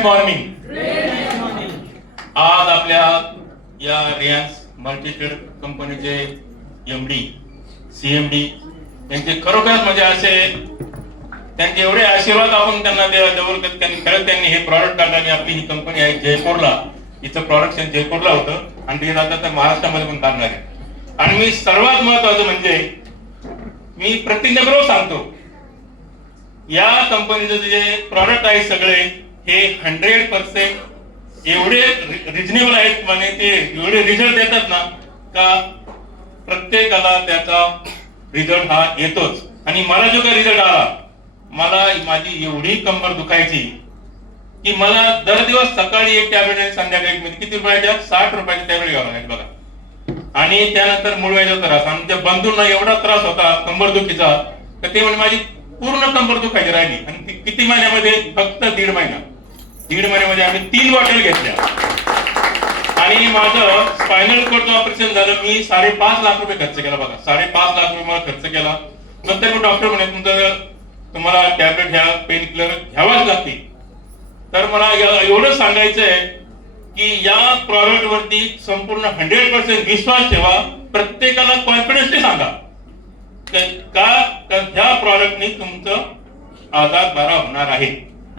Grand morning आज आपल्या या रियान्स मल्टीट्रेड कंपनीचे एम डी सीएमडी त्यांचे खरोखरच म्हणजे असे त्यांचे एवढे आशीर्वाद आपण त्यांना देऊ त्यांनी खरंच त्यांनी हे प्रॉडक्ट काढलं आपली ही कंपनी आहे जयपूरला. इथं प्रोडक्शन जयपूरला होतं. आणि ते आता तर महाराष्ट्रामध्ये पण काढणार आहे. आणि मी सर्वात महत्वाचं म्हणजे मी प्रतिज्ञाबरोबर सांगतो या कंपनीचे जे प्रॉडक्ट आहे सगळे हे हंड्रेड पर्सेंट एवढे रिजनेबल आहेत म्हणजे ते एवढे रिझल्ट देतात ना का प्रत्येकाला त्याचा रिझल्ट हा येतोच. आणि मला जो काही रिझल्ट आला मला माझी एवढी कंबर दुखायची की मला दर दिवस सकाळी एक टॅबलेट आणि संध्याकाळी एक किती रुपयाच्या साठ रुपयाची टॅबलेट घ्यावं लागेल बघा. आणि त्यानंतर मुळव्याचा त्रास आमच्या बंधूंना एवढा त्रास होता कंबर दुखीचा तर ते म्हणजे माझी पूर्ण कंबर दुखायची राहिली. आणि किती महिन्यामध्ये? फक्त दीड महिना. दीड महिन्यामध्ये आम्ही तीन बॉटल घेतल्या. आणि माझं स्पायनल कोडचं ऑपरेशन झालं मी साडेपाच लाख रुपये खर्च केला बघा. साडेपाच लाख रुपये मला खर्च केला. नंतर मग डॉक्टर म्हणे तुमचं तुम्हाला टॅबलेट घ्या पेन किलर घ्यावाच लागतील. तर मला एवढं सांगायचं आहे की या प्रॉडक्ट वरती संपूर्ण हंड्रेड पर्सेंट विश्वास ठेवा. प्रत्येकाला कॉन्फिडन्सने सांगा. का त्या ह्या प्रॉडक्टनी तुमचं आजार बरा होणार आहे.